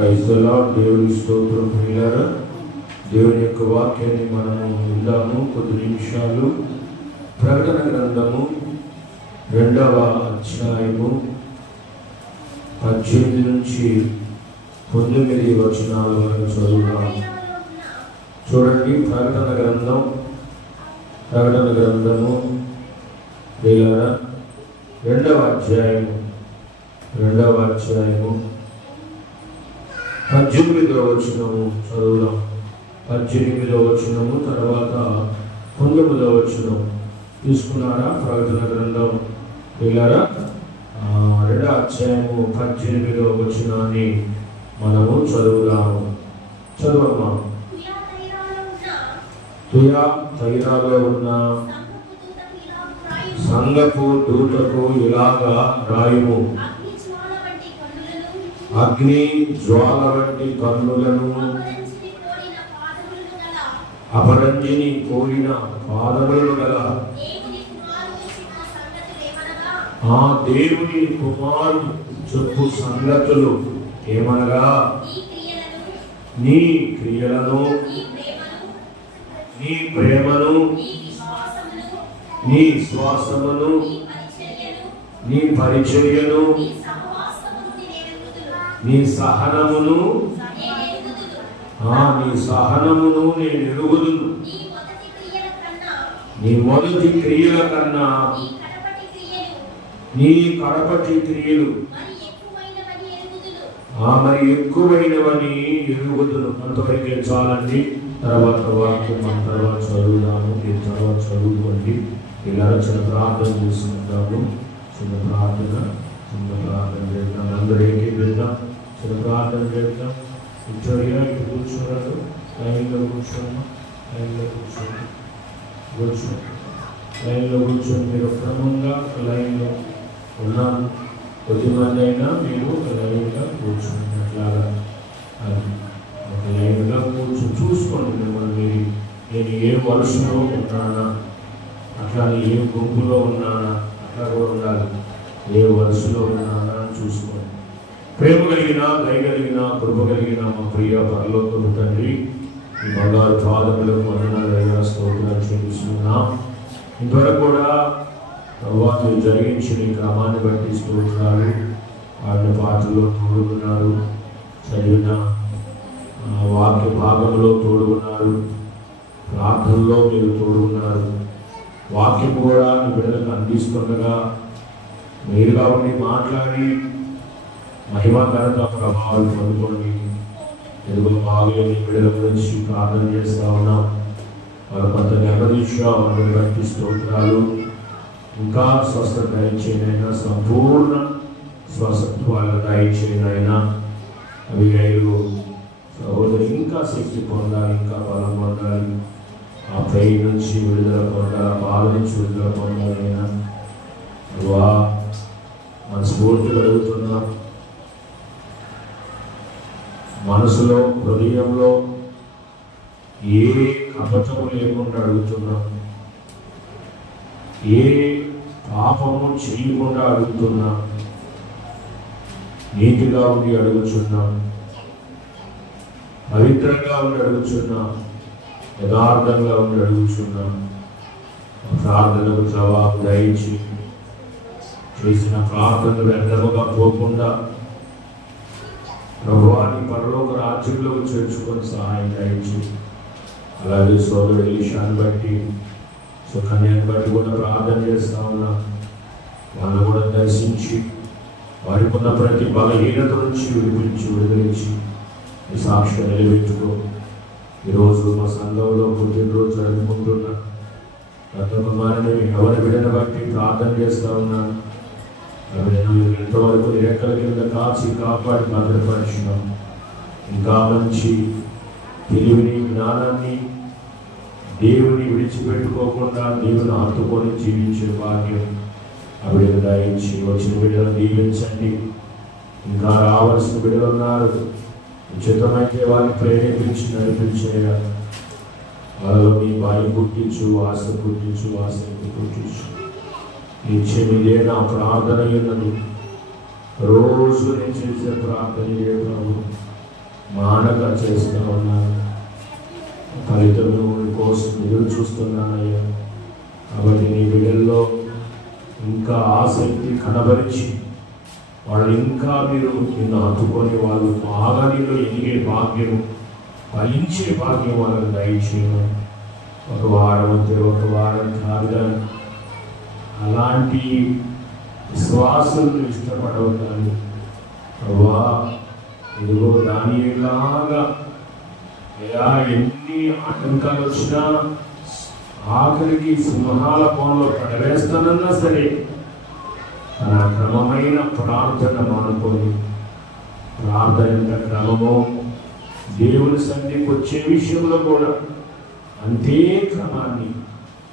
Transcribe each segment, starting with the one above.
Praise the lord. దేవుని స్తోత్రం. ప్రియులారా, దేవుని యొక్క వాక్యాన్ని మనము విందాము కొద్ది నిమిషాలు. ప్రకటన గ్రంథము 2వ అధ్యాయము 18 నుంచి 19 వచనాల వరకు చదువుదాం. చూడండి, ప్రకటన గ్రంథము ప్రియులారా 2వ అధ్యాయము 18వ వచనము చదువుదాం. 18వ వచనము తర్వాత 19వ వచనం తీసుకున్నారా? ప్రకటన గ్రంథం ప్రియులారా 2వ అధ్యాయము 18వ వచనాన్ని మనము చదువుదాము. చదువమ్మా. తుయతైరాలో ఉన్న సంఘపు దూతకు ఇలాగా రాయుము: అగ్ని జ్వాల వంటి కన్నులను, అపరంజిని పోలిన పాదములను గల ఆ దేవుని కుమారుడు చెప్పు సంగతులు ఏమనగా, నీ క్రియలను, నీ ప్రేమను, నీ విశ్వాసమును, నీ పరిచర్యను, నీ సహనమును నేను ఎరుగుదును. నీ మొదటి క్రియల కన్నా నీ కడపటి క్రియలు మరి ఎక్కువైనవని ఎరుగుదును. అంతవరకే చాలండి. తర్వాత వాక్యం మన తర్వాత చదువుదాము. దీని తర్వాత చదువుకోండి. ఇలా చిన్న ప్రార్థన చేసుకుంటాము. చిన్న ప్రార్థన చేద్దాం. అందరూ ఏకీపిద్దాం. చిన్న ప్రార్థన చేద్దాం. విక్టోరియా ఇప్పుడు కూర్చోరాదు. లైన్లో కూర్చోండి. లైన్లో కూర్చొని మీరు క్రమంగా లైన్లో ఉన్నాను. కొద్దిమంది అయినా మీరు ఒక లైన్గా కూర్చోండి. అట్లాగా అది ఒక లైన్గా కూర్చొని చూసుకోండి మిమ్మల్ని. నేను ఏ వరుసలో ఉన్నానా, అట్లానే ఏ గుంపులో ఉన్నానా, అట్లా కూడా ఉండాలి. ఏ వరుసలో ఉన్నానా అని చూసుకోండి. ప్రేమ కలిగిన, దయ కలిగిన, కృప కలిగిన మా ప్రియ పరలోకపు తండ్రి, ఈ బంగారు పాదములకు వందనాలు, స్తోత్రాలు చెల్లిస్తున్నాం. ఇంతవరకు కూడా తర్వాత జరిగించిన ఈ క్రమాన్ని బట్టి స్తోత్రాలు. వాడిన పాటల్లో తోడుకున్నారు, చదివిన వాక్య భాగంలో తోడుకున్నారు, ప్రార్థనలో మీరు తోడుకున్నారు. వాక్యం కూడా మీ బిడ్డలకు అందిస్తుండగా మీరుగా ఉండి మాట్లాడి మహిమా ఘనత ప్రభావాలు పొందుకోండి. తెలుగు బాగా మీ బిడ్డల గురించి ప్రార్థన చేస్తూ ఉన్నాం. వాళ్ళ కొంత నెమ్మదిగా వాళ్ళని బట్టి స్తోత్రాలు. ఇంకా స్వస్థత దయచేయనైనా, సంపూర్ణ స్వస్థత్వాలను దయచేయనైనా. అవి ఐదు సహోదరు ఇంకా శక్తి పొందాలి, ఇంకా బలం పొందాలి. ఆ పెయిన్ నుంచి విడుదల పొందాలి, బాధ నుంచి విడుదల పొందాలైనా మనస్ఫూర్తిగా అడుగుతున్నాం. మనసులో, హృదయంలో ఏ కపటము లేకుండా అడుగుతున్నాం. ఏ పాపము చేయకుండా అడుగుతున్నాం. నీతిగా ఉండి అడుగుతున్నాం. పవిత్రంగా ఉండి అడుగుతున్నాం. యథార్థంగా ఉండి అడుగుతున్నాం. ప్రార్థనకు జవాబు దయచి చేసిన ప్రార్థనలు వ్యర్థముగా పోకుండా ప్రభువాన్ని పరలోక రాజ్యంలోకి చేర్చుకొని సహాయం దయచి, అలాగే సోదరుడు ఈశాన్ని బట్టి, సుకన్యాన్ని బట్టి కూడా ప్రార్థన చేస్తా ఉన్నా. వాళ్ళను కూడా దర్శించి వారికి ఉన్న ప్రతి బలహీనత నుంచి విడిపించి ఈ సాక్ష్యం నిలబెట్టుకో. ఈరోజు మా సంఘంలో పుట్టినరోజు జరుపుకుంటున్న రత్న కుమారుని ఎవరి బిడ్డను బట్టి ప్రార్థన చేస్తా ఉన్నాను. ఎంతవరకు రెక్కల కింద కాచి కాపాడి భద్రపరిచినాం. ఇంకా మంచి తెలివిని, జ్ఞానాన్ని దేవుని విడిచిపెట్టుకోకుండా దేవుని హత్తుకొని జీవించే భాగ్యం అవి దయించి వచ్చిన బిడ్డలను దీవించండి. ఇంకా రావాల్సిన బిడ్డలు ఉన్నారు. ఉచితమైతే వారిని ప్రేరేపించి నడిపించేలా వాళ్ళలో మీ భయం పుట్టించు, ఆశ పుట్టించు, ఆసక్తి పుట్టించు. ఇదే నా ప్రార్థన ఉన్నది. రోజు నేను చేసే ప్రార్థన ప్రభు ప్రార్థన చేస్తూ ఉన్నాను. ఫలితము కోసం ఎదురు చూస్తున్నానయ్యా. కాబట్టి నీ బిడ్డల్లో ఇంకా ఆసక్తి కనబరిచి వాళ్ళు ఇంకా మీరు నిన్ను హత్తుకొని వాళ్ళు బాగా నీలో ఎదిగే భాగ్యం, ఫలించే భాగ్యం వాళ్ళని దయచేయమని. ఒక వారం అంతే, ఒక వారం కాదుగా అలాంటి విశ్వాసులను ఇష్టపడవద్దని ప్రభా, ఇదిగో దానిలాగా ఎన్ని ఆటంకాలు వచ్చినా ఆఖరికి సింహాల కోణంలో పడవేస్తానన్నా సరే తన క్రమమైన ప్రార్థన మానుకొని, ప్రార్థన ఎంత క్రమమో దేవుని సన్నిధికి వచ్చే విషయంలో కూడా అంతే క్రమాన్ని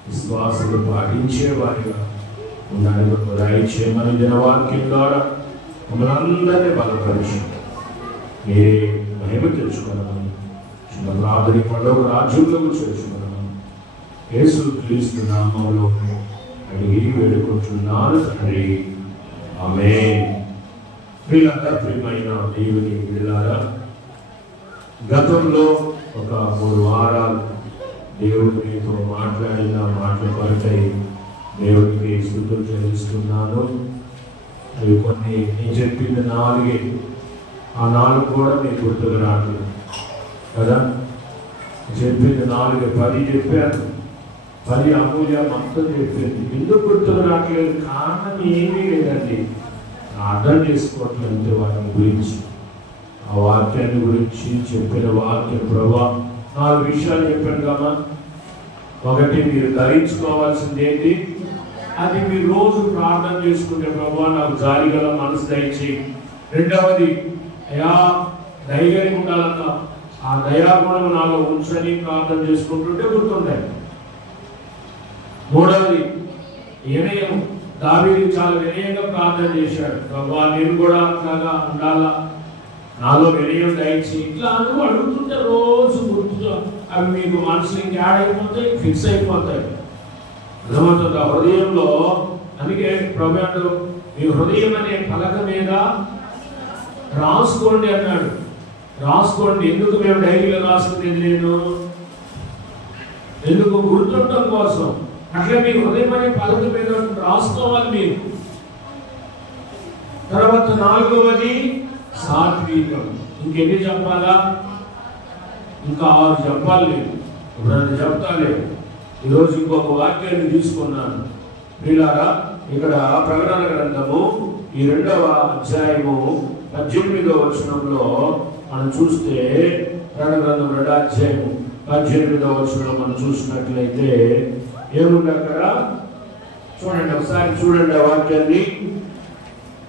విశ్వాసులు పాటించేవారిగా ఉండాలని దయచేయమని దినవాక్యం ద్వారా మమ్మల్ని అందరినీ బలపరిచి మీరే మహిమ తెచ్చుకోవాలని చిన్న ప్రార్థన పడవ రాజ్యంలోకి చేర్చుకోవాలని యేసు క్రీస్తు నామములో అడిగి వేడుకుంటున్నాను తండ్రి. ఆమేన్. ప్రియులారా, ప్రియమైన దేవుని బిడ్డలారా, గతంలో ఒక 3 వారాలు దేవుడితో మాట్లాడిన మాటల కొరకై దేవుడికి స్తుతులు చెల్లిస్తున్నాను. అవి కొన్ని నేను చెప్పింది 4, ఆ 4 కూడా మీకు గుర్తుకు రావట్లేదు కదా. చెప్పింది 4, 10 చెప్పాను. 10 అమూల్య మొత్తం చెప్పింది. ఎందుకు గుర్తుకు రావట్లేదు? కారణం ఏమీ లేదండి, అర్థం చేసుకోవట్లేదు వాటిని గురించి. ఆ వాక్యాన్ని గురించి చెప్పిన వాక్యం ప్రభా 4 విషయాలు చెప్పాను కదా. ఒకటి, మీరు ధరించుకోవాల్సింది ఏంటి? అది మీరు రోజు ప్రార్థన చేసుకుంటే ప్రభా నాకు జాలి గల మనసు దయచేయి. రెండవది, అయా ధైర్యం ఉండాలన్న ఆ దయాగుణం నాలో ఉంచని ప్రార్థన చేసుకుంటుంటే గుర్తుంటాయి. మూడవది, వినయం. దావీదు చాలా వినయంగా ప్రార్థన చేశాడు. ప్రభా నేను కూడా అట్లాగా ఉండాలా, నాలో వినయం దయచేయి. ఇట్లా నువ్వు అడుగుతుంటే రోజు గుర్తుగా అవి మీకు మనసులో ఇంకా యాడ్ అయిపోతాయి, ఫిక్స్ అయిపోతాయి. అర్థమవుతుంది హృదయంలో. అందుకే ప్రభు మీ హృదయం అనే పలక మీద రాసుకోండి అన్నాడు. రాసుకోండి. ఎందుకు మేము డైరీలో రాసుకునేది? నేను ఎందుకు గుర్తుండటం కోసం. అట్లా మీ హృదయం అనే పలక మీద రాసుకోవాలి మీరు. తర్వాత 4వది సాత్వికం. ఇంకెన్ని చెప్పాలా? ఇంకా 6 చెప్పాలి. ఇప్పుడు చెప్తాలే. ఈరోజు ఇంకొక వాక్యాన్ని తీసుకున్నాను. ప్రియులారా, ఇక్కడ ప్రకటన గ్రంథము ఈ 2వ అధ్యాయము 18వ వచనంలో మనం చూస్తే, ప్రకటన గ్రంథం 2వ అధ్యాయము 18వ వచనంలో మనం చూసినట్లయితే ఏముంది అక్కడ చూడండి, ఒకసారి చూడండి ఆ వాక్యాన్ని.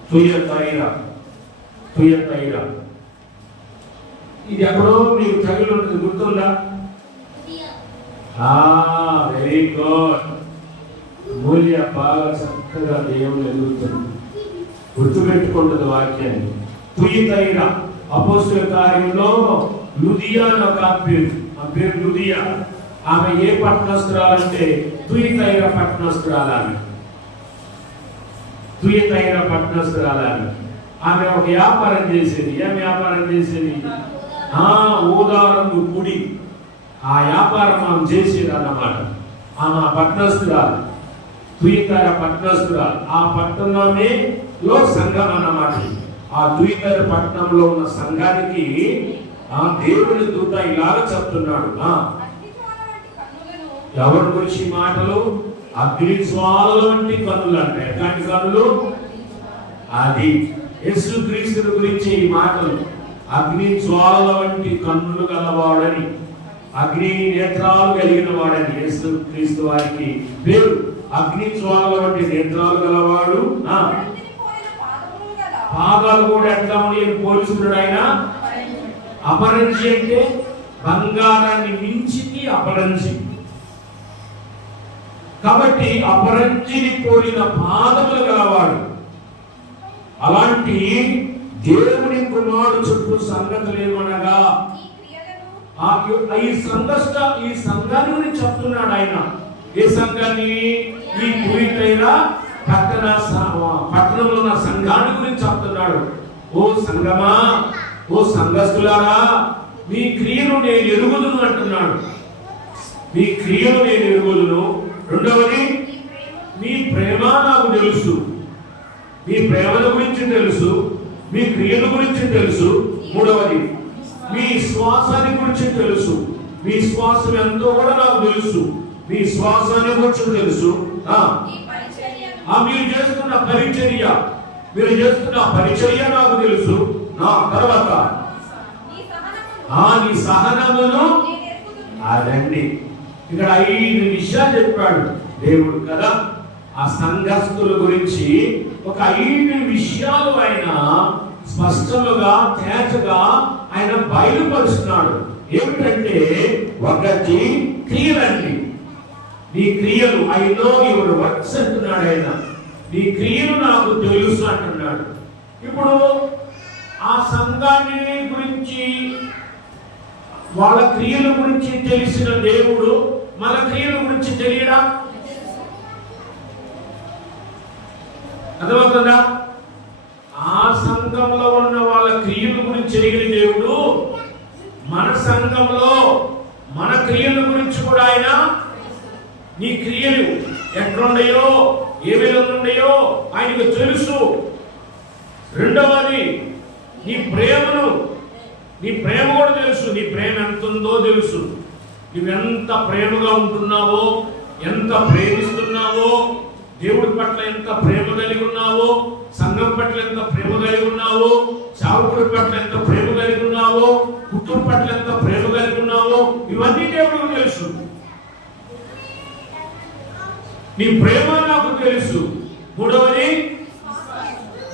తుయతైర. ఇది ఎక్కడో మీకు తగిలి ఉంటుంది, గుర్తుందా? Very good. మూల్య బాగా చక్కగా దేవుని ఎదుగుతుంది, గుర్తుపెట్టుకుంటుంది వాక్యాన్ని. తుయతైర. అపోస్తలుల కార్యంలో లుదియా అని ఒక ఆ పేరు లుదియా. ఆమె ఏ పట్టణస్తురాలంటే తుయతైర పట్టణస్తురాలని. తుయతైర పట్టణస్తురాలని. ఆమె ఒక వ్యాపారం చేసేది. ఏం వ్యాపారం చేసేది? ఊదా రంగు పుడి. ఆ వ్యాపారం ఆమె చేసేది అన్నమాట. ఆమె పట్టణస్తురాలు, తుయతైర పట్టణస్తురాలు. ఆ పట్టణమే సంఘం అన్నమాట. ఆ తుయతైర పట్టణంలో ఉన్న సంఘానికి ఆ దేవుని దూత ఇలాగ చెప్తున్నాడు. ఎవరి గురించి మాటలు? అగ్ని జ్వాలల వంటి కన్నులు అంటే ఎలాంటి కన్నులు? అది యేసుక్రీస్తు గురించి ఈ మాటలు. అగ్ని జ్వాలల వంటి కన్నులు గలవాడని, అగ్ని నేత్రాలు కలిగిన వాడని యేసుక్రీస్తు వారికి పేరు. అగ్ని జ్వాలల వంటి నేత్రాలు గలవాడు. పాదాలు కూడా ఎట్లా ఉన్నాయి పోల్చుకున్నాడు ఆయన. అపరంజి అంటే బంగారాన్ని మించింది అపరంజి. కాబట్టి అపరంజిని పోలిన పాదములు గలవాడు. అలాంటి దేవుని కుమారుడు చుట్టూ సంగతులు ఏమనగా ఈ సంఘాన్ని గురించి చెప్తున్నాడు ఆయన. ఏ సంఘాన్ని? ఈ తుయతైర పట్టణంలో ఉన్న సంఘాన్ని గురించి చెప్తున్నాడు. ఓ సంఘమా, ఓ సంఘస్థులారా, మీ క్రియలు నేను ఎరుగుదును అంటున్నాడు. మీ క్రియలు నేను ఎరుగుదును. రెండవది, మీ ప్రేమ నాకు తెలుసు. మీ ప్రేమల గురించి తెలుసు, మీ క్రియల గురించి తెలుసు. మూడవది, మీ శ్వాసాన్ని గురించి తెలుసు. మీ శ్వాసం ఎంతో కూడా నాకు తెలుసు. మీ శ్వాసాన్ని గురించి తెలుసు. మీరు చేస్తున్న పరిచర్య నాకు తెలుసు. నా తర్వాత నీ సహనమును అదండి. ఇక్కడ 5 విషయాలు చెప్పాడు దేవుడు కదా. ఆ సంఘస్థుల గురించి ఒక 5 విషయాలు ఆయన స్పష్టముగా తేజగా ఆయన బయలుపరుస్తున్నాడు. ఏమిటంటే, ఒకటి క్రియలండి. నీ క్రియలు, ఐ నో యువర్ వర్క్స్ అంటున్నాడు ఆయన. నీ క్రియలు నాకు తెలుసు అంటున్నాడు. ఇప్పుడు ఆ సంఘాన్ని గురించి, వాళ్ళ క్రియల గురించి తెలిసిన దేవుడు మన క్రియల గురించి తెలియడా? అర్థమవుతుందా? ఆ సంఘంలో ఉన్న వాళ్ళ క్రియల గురించి తెలియని దేవుడు మన సంఘంలో మన క్రియల గురించి కూడా ఆయన, నీ క్రియలు ఎట్లున్నాయో, ఏ విధంగా ఉన్నాయో ఆయనకు తెలుసు. రెండవది, నీ ప్రేమ కూడా తెలుసు. నీ ప్రేమ ఎంత ఉందో తెలుసు. నువ్వెంత ప్రేమగా ఉంటున్నావో, ఎంత ప్రేమిస్తున్నావో, దేవుడి పట్ల ఎంత ప్రేమ కలిగి ఉన్నావో, సంఘం పట్ల ఎంత ప్రేమ కలిగి ఉన్నావో, సేవకుడి పట్ల ఎంత ప్రేమ కలిగి ఉన్నావో, కుటుంబం పట్ల ఎంత ప్రేమ కలిగి ఉన్నావో, ఇవన్నీ దేవుడికి తెలుసు. నీ ప్రేమ నాకు తెలుసు. మూడవది,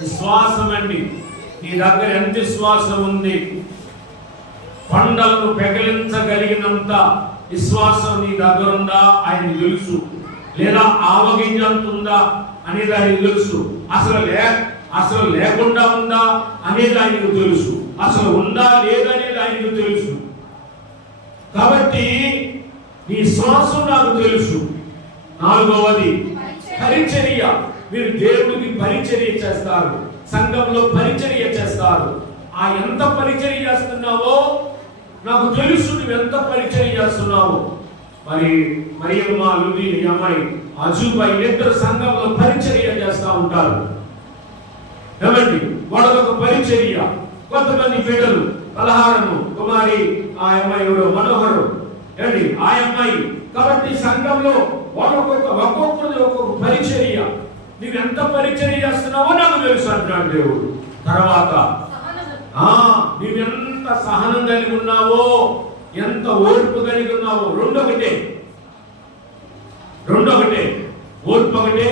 విశ్వాసం అండి. నీ దగ్గర ఎంత విశ్వాసం ఉంది? కొండలను పెకలించగలిగినంత విశ్వాసం నీ దగ్గర ఉందా ఆయనకు తెలుసు. లేదా ఆవగింజంత ఉందా అనేది ఆయనకు తెలుసు. అసలు లేకుండా ఉందా అనేది ఆయనకు తెలుసు. అసలు ఉందా లేదనేది ఆయనకు తెలుసు. కాబట్టి నీ శ్వాసం నాకు తెలుసు. నాలుగవది, పరిచర్య. మీరు దేవుడికి పరిచర్య చేస్తారు, సంఘంలో పరిచర్య చేస్తారు. ఆ ఎంత పరిచర్య చేస్తున్నావో నాకు తెలుసు. నువ్వు ఎంత పరిచర్య చేస్తున్నావు. మరి మరియమ్మ, లుది అమ్మాయి, అజుబాయి ఇద్దరు సంఘంలో పరిచర్య చేస్తూ ఉంటారు. ఏమండి, వాళ్ళకొక పరిచర్య. కొంతమంది బిడ్డలు, పలహారము కుమారి, ఆ అమ్మాయి మనోహరు, ఏమండి ఆ అమ్మాయి. కాబట్టి సంఘంలో ఒక్కొక్కరిది ఒక్కొక్క పరిచర్య. నువ్వు ఎంత పరిచర్య చేస్తున్నావో నాకు తెలుసు అంటున్నాడు దేవుడు. తర్వాత నువ్వెంత సహనం కలిగి ఉన్నావో, ఎంత ఓర్పు కలిగి ఉన్నావో. రెండొకటే, ఓర్పు ఒకటే,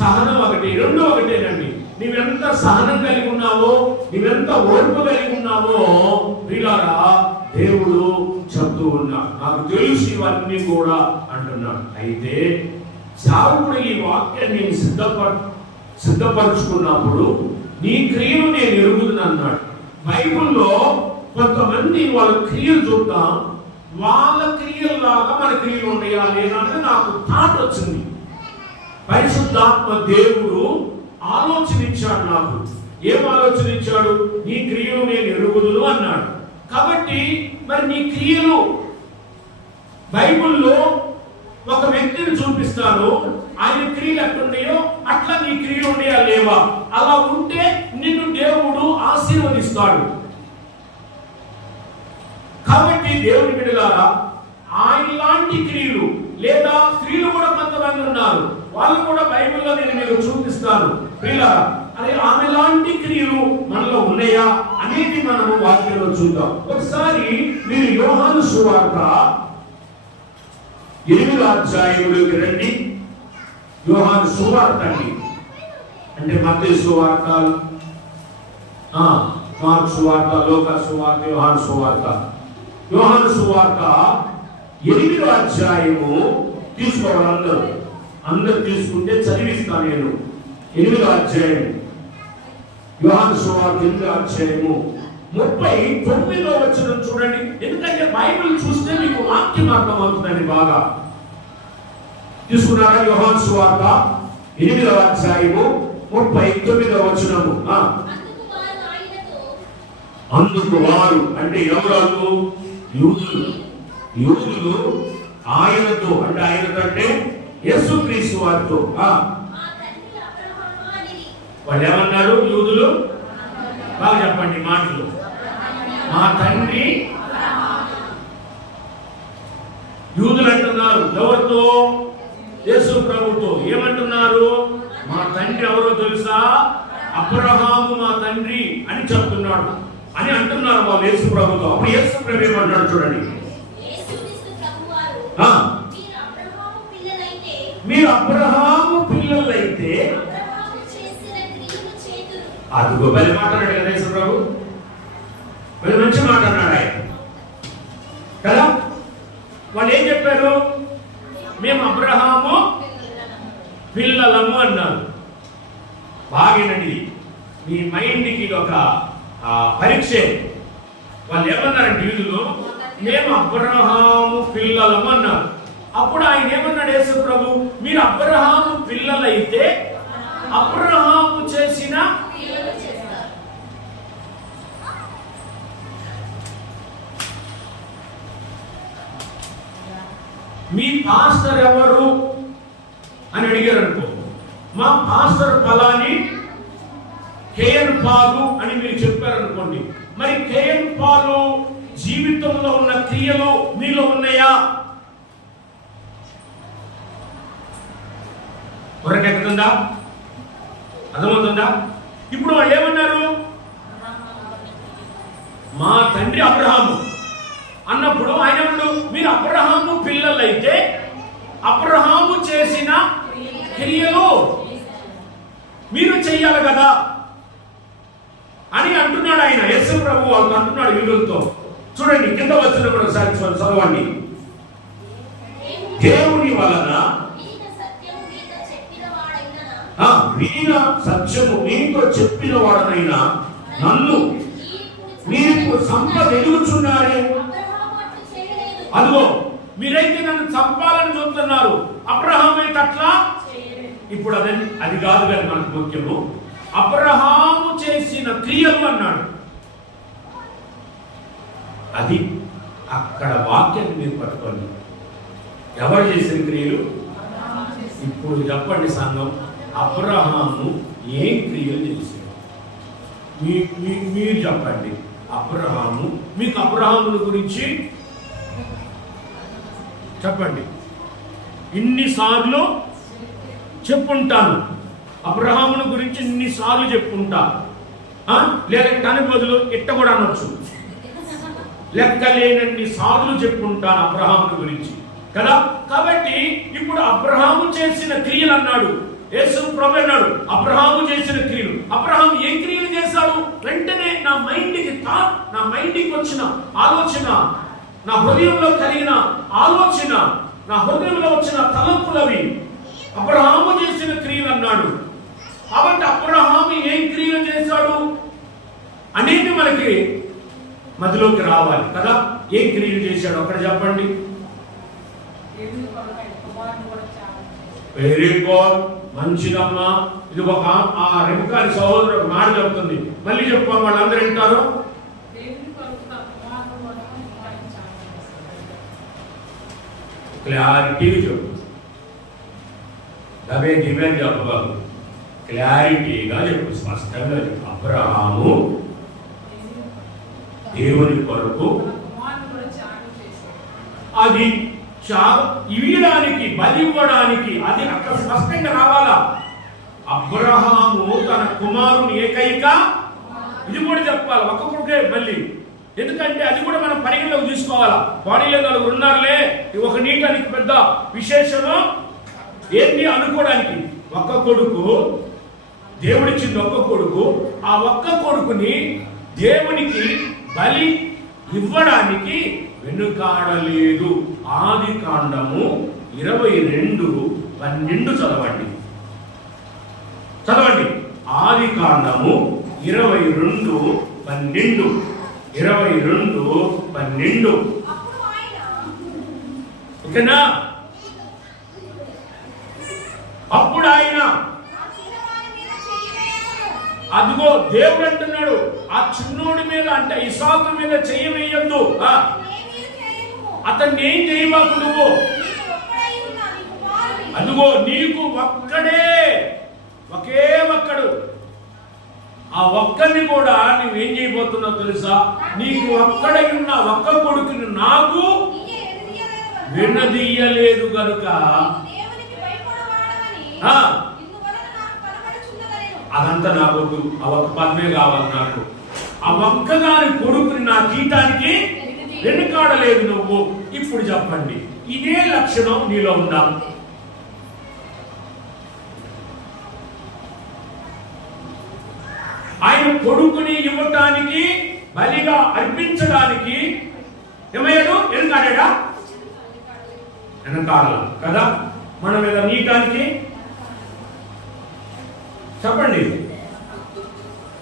సహనం ఒకటి. రెండు ఒకటేనండి. నువ్వెంత సహనం కలిగి ఉన్నావో, నువ్వెంత ఓర్పు కలిగి ఉన్నావో ప్రియులారా దేవుడు చెప్తూ ఉన్నాడు. నాకు తెలుసు ఇవన్నీ కూడా అంటున్నాడు. అయితే సేవకుడు ఈ వాక్యాన్ని సిద్ధపరుచుకున్నప్పుడు నీ క్రియలు నేను ఎరుగుదును అన్నాడు. బైబిల్లో కొంతమంది వాళ్ళ క్రియలు చూద్దాం, వాళ్ళ క్రియల్లాగా మన క్రియలు ఉన్నాయా లేదా అని నాకు థాట్ వచ్చింది. పరిశుద్ధాత్మ దేవుడు ఆలోచన ఇచ్చాడు నాకు. ఏం ఆలోచన ఇచ్చాడు? నీ క్రియలు నేను ఎరుగుదును అన్నాడు. కాబట్టి మరి నీ క్రియలు, బైబిల్లో ఒక వ్యక్తిని చూపిస్తాను, ఆయన క్రియలు ఎట్లున్నాయో అట్లా నీ క్రియలు ఉన్నాయా లేవా? అలా ఉంటే నిన్ను దేవుడు ఆశీర్వదిస్తాడు. కాబట్టి దేవుని బిడ్డలారా, ఆయన లాంటి క్రియలు, లేదా స్త్రీలు కూడా కొంతమంది ఉన్నారు, వాళ్ళు కూడా బైబిల్లో నేను మీకు చూపిస్తాను ప్రియులారా. అదే ఆమె లాంటి క్రియలు మనలో ఉన్నాయా అనేది మనము వాక్యంలో చూద్దాం. ఒకసారి మీరు యోహాను సువార్త 8వ అధ్యాయంలోకి రండి. యోహాను సువార్త అంటే మత్తయి సువార్త, మార్కు సువార్త, లూకా సువార్త, యోహాను సువార్త. యోహాను సువార్త 8వ అధ్యాయము తీసుకోవాలి. అందరూ తీసుకుంటే చదివిస్తాను నేను. 8వ అధ్యాయం యోహాను సువార్త 8వ అధ్యాయము 39వ వచనం చూడండి. ఎందుకంటే బైబిల్ చూస్తే మీకు వాక్యం అర్థం అవుతుందని బాగా తీసుకున్నారా? యోహాను సువార్త 8వ అధ్యాయము 39వ వచనము. అందుకు వారు అంటే ఎవరు? యూదులు ఆయనతో అంటే యేసుక్రీస్తు వారితో వాళ్ళు ఏమన్నారు? యూదులు బాగా చెప్పండి మాటలు. మా తండ్రి యూదులు అంటున్నారు. ఎవరితో? యేసు ప్రభుతో. ఏమంటున్నారు? మా తండ్రి ఎవరో తెలుసా? అబ్రహాము మా తండ్రి అని చెప్తున్నాడు అని అంటున్నారు వాళ్ళు యేసు ప్రభుతో. అప్పుడు యేసు ప్రభు ఏమంటాడు చూడండి, మీరు అబ్రహాము పిల్లలైతే అదిగో బలి మాట్లాడాడు కదా యేసు ప్రభు. బలి మంచి మాట అన్నాడు ఆయన కదా. వాళ్ళు ఏం చెప్పారు? మేము అబ్రహాము పిల్లలము అన్నారు. బాగేనండి, మీ మైండ్కి ఒక పరీక్ష. వాళ్ళు ఏమన్నారంటే యూదులు, మేము అబ్రహాము పిల్లలము అన్నారు. అప్పుడు ఆయన ఏమన్నాడు యేసు ప్రభు, మీరు అబ్రహాము పిల్లలైతే అబ్రహాము చేసిన మీ పాస్టర్ ఎవరు అని అడిగారు అనుకో, మా పాస్టర్ ఫలాని కేఎన్ పాలు అని మీరు చెప్పారనుకోండి. మరి కేఎన్ పాలు జీవితంలో ఉన్న క్రియలు మీలో ఉన్నాయా? కొరకెక్కుతుందా? అర్థమవుతుందా? ఇప్పుడు వాళ్ళు ఏమన్నారు? మా తండ్రి అబ్రహాము అన్నప్పుడు ఆయన మీరు అబ్రహాము పిల్లలైతే అబ్రహాము చేసిన క్రియలు మీరు చెయ్యాలి కదా అని అంటున్నాడు ఆయన. యేసు ప్రభు వాళ్ళు అంటున్నాడు యూదులతో. చూడండి కింద వచ్చిన కూడా ఒకసారి చదవండి. దేవుని వలన వీణ సత్యము మీతో చెప్పిన వాడనైనా నన్ను మీరు సంపద ఎదుగుచున్నారే. అదిగో మీరైతే నన్ను చంపాలని చూస్తున్నారు, అబ్రహాము అయితే అట్లా. ఇప్పుడు అది కాదు కానీ మనకు ముఖ్యము అబ్రహాము చేసిన క్రియలు అన్నాడు. అది అక్కడ వాక్యాన్ని మీరు పట్టుకోండి. ఎవరు చేసిన క్రియలు? ఇప్పుడు చెప్పండి సంఘం, అబ్రహాము ఏం క్రియలు చేశాడు? మీరు చెప్పండి. అబ్రహాము, మీకు అబ్రహాముల గురించి చెప్పండి. ఇన్నిసార్లు చెప్పుంటాను, అబ్రహాముల గురించి ఇన్నిసార్లు చెప్పుకుంటా. లేదంటే అని బదులు ఇట్ట కూడా అనొచ్చు, లెక్కలేనన్ని సార్లు చెప్పుకుంటాను అబ్రహాముల గురించి కదా. కాబట్టి ఇప్పుడు అబ్రహాము చేసిన క్రియలు అన్నాడు యేసు ప్రభు అన్నాడు. అబ్రహాము చేసిన క్రియలు, అబ్రహాము ఏ క్రియలు చేశాడు? వెంటనే నా మైండ్కి వచ్చిన ఆలోచన, నా హృదయంలో కలిగిన ఆలోచన, నా హృదయంలో వచ్చిన తలంపులవి అబ్రహాము చేసిన క్రియలు అన్నాడు. కాబట్టి అబ్రహాము ఏం క్రియలు చేశాడు అనేది మనకి మధ్యలోకి రావాలి కదా. ఏం క్రియలు చేశాడు అక్కడ చెప్పండి. వెరీ గుడ్, మంచిదమ్మా. ఇది ఒక రెబెకాని సహోదరు ఒక మాట చెప్తుంది, మళ్ళీ చెప్పాం, వాళ్ళందరూ వింటారు. క్లారిటీ చెప్పు, అవే డిమాండ్ చెప్పబాబు, క్లారిటీగా చెప్పు, స్పష్టంగా చెప్పు. అబ్రహాము దేవుని కొరకు అది ఇవ్వడానికి, బలి ఇవ్వడానికి, అది అక్కడ స్పష్టంగా రావాలా. అబ్రహాము తన కుమారుని ఏకైక, ఇది కూడా చెప్పాలి, ఒక్కొక్కడికే బలి. ఎందుకంటే అది కూడా మనం పరిగణలోకి తీసుకోవాలా. బాడీలో నలుగురు ఉన్నారులే, ఒక నీటానికి పెద్ద విశేషము ఏంటి అనుకోవడానికి. ఒక్క కొడుకు దేవుడిచ్చింది, ఒక్క కొడుకు. ఆ ఒక్క కొడుకుని దేవునికి బలి ఇవ్వడానికి వెనుకాడలేదు. ఆదికాండము 22:12 చదవండి. ఆదికాండము 22:12. 22:12 ఓకేనా? అప్పుడు ఆయన, అదిగో దేవుడు అంటున్నాడు, ఆ చిన్నోడి మీద అంటే ఇసాకు మీద చెయ్యి వేయొద్దు, అతన్ని ఏం చేయబాకు నువ్వు. అదిగో నీకు ఒక్కడే, ఒకే ఒక్కడు, ఆ ఒక్కడిని కూడా నువ్వేం చేయబోతున్నావు తెలుసా? నీకు ఒక్కడై ఉన్న ఒక్క కొడుకుని నాకు వినదీయలేదు గనుక అదంతా నాకు ఆ ఒక్క పదమే కావాలి. నాకు ఆ ఒక్కగాని కొడుకుని నా గీతానికి వెనుకాడలేదు నువ్వు. ఇప్పుడు చెప్పండి, ఇదే లక్షణం నీలో ఉందా? ఆయన కొడుకుని ఇవ్వటానికి, బలిగా అర్పించడానికి ఏమయ్యాడు? వెనుకాడా? వెనకాడలా కదా. మనం మీద నీటానికి చెప్పండి,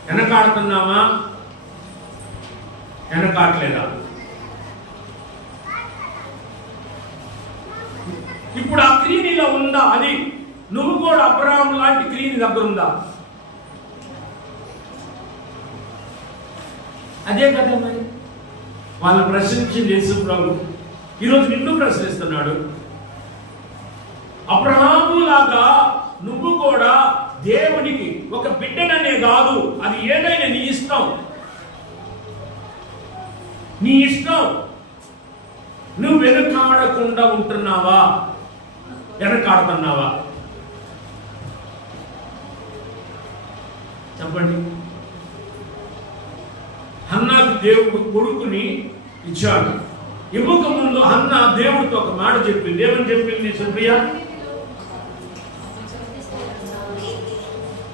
వెనకాడుతున్నామా? వెనకాడలేదా? ఇప్పుడు ఆ క్రియనిలో ఉందా? అది నువ్వు కూడా అబ్రహాం లాంటి క్రియని దగ్గర ఉందా? అదే కదా మరి వాళ్ళని ప్రశ్నించింది యేసు ప్రభు. ఈరోజు నిన్ను ప్రశ్నిస్తున్నాడు. అబ్రహాము లాగా నువ్వు కూడా దేవునికి ఒక బిడ్డననే కాదు, అది ఏదైనా నీ ఇష్టం, నీ ఇష్టం. నువ్వు వెనకాడకుండా ఉంటున్నావా? వెనకాడుతున్నావా? చెప్పండి. హన్నాకు దేవుడు కొడుకుని ఇచ్చాడు. ఇవ్వక ముందు హన్న దేవుడితో ఒక మాట చెప్పింది. ఏమని చెప్పింది సుప్రియ?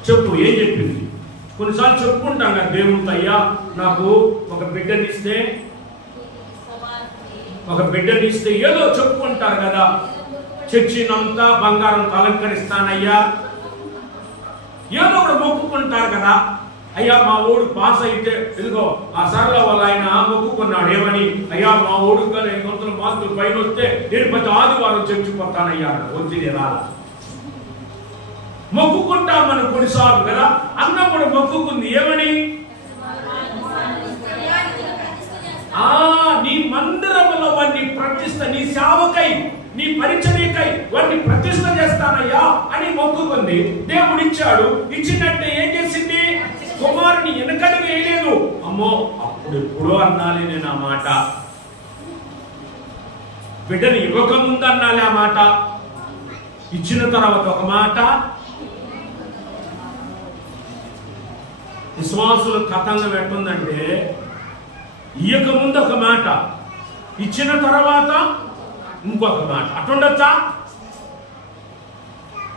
చెప్పు, ఏం చెప్పింది? కొన్నిసార్లు చెప్పుకుంటాం కదా దేవుడితో, అయ్యా నాకు ఒక బిడ్డనిస్తే ఏదో చెప్పుకుంటారు కదా, చర్చినంతా బంగారంతో అలంకరిస్తానయ్యా, ఏదో ఒకటి మొక్కుకుంటారు కదా. అయ్యా మా ఓడు పాస్ అయితే ఇదిగో ఆ సరళ వాళ్ళ ఆయన మొక్కుకున్నాడు. ఏమని? అయ్యా మా ఓడు 500 మార్కులు పైన వస్తే నేను ప్రతి ఆదివారం చర్చిపోతానయ్యా. వచ్చింది రాలా? మొక్కుకుంటాం మనం కొన్నిసార్లు కదా. అన్న కూడా మొక్కుకుంది. ఏమని? నీ మందిరంలో వాడిని ప్రతిష్ట, నీ సేవకై, నీ పరిచర్యకై వాడిని ప్రతిష్ట చేస్తానయ్యా అని మొక్కుకుంది. దేవుడు ఇచ్చాడు. ఇచ్చినట్టే ఏం చేసింది? కుమారుని వెనకడుగు వేయలేదు. అమ్మో, అప్పుడు ఎప్పుడో అన్నాలి నేను ఆ మాట. బిడ్డని ఇవ్వక ముందు అన్నాలి ఆ మాట, ఇచ్చిన తర్వాత ఒక మాట. విశ్వాసుల కథంగా ఎట్టుందంటే, ఇయ్యక ముందు ఒక మాట, ఇచ్చిన తర్వాత ఇంకొక మాట. అట్టుండొచ్చా?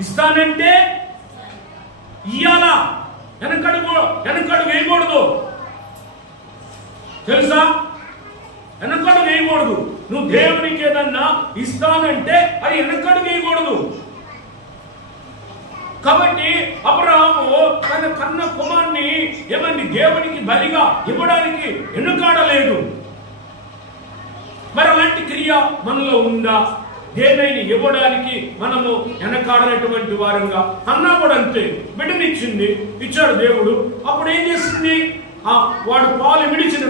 ఇస్తానంటే ఇయ్యాలా, వెనకడుగు వేయకూడదు. తెలుసా? వెనకడుగు వేయకూడదు. నువ్వు దేవునికి ఏదన్నా ఇస్తానంటే అది వెనకడుగు వేయకూడదు. కాబట్టి అబ్రహాము తన కన్న కుమారుని ఏమని దేవునికి బలిగా ఇవ్వడానికి వెనుకాడలేదు. మరి అలాంటి క్రియ మనలో ఉందా? దేనైనా ఇవ్వడానికి మనము వెనకాడనటువంటి వారంగా. అన్నా కూడా అంతే, బిడ్డనిచ్చింది, ఇచ్చాడు దేవుడు. అప్పుడు ఏం చేసింది? వాడు పాలు విడిచిన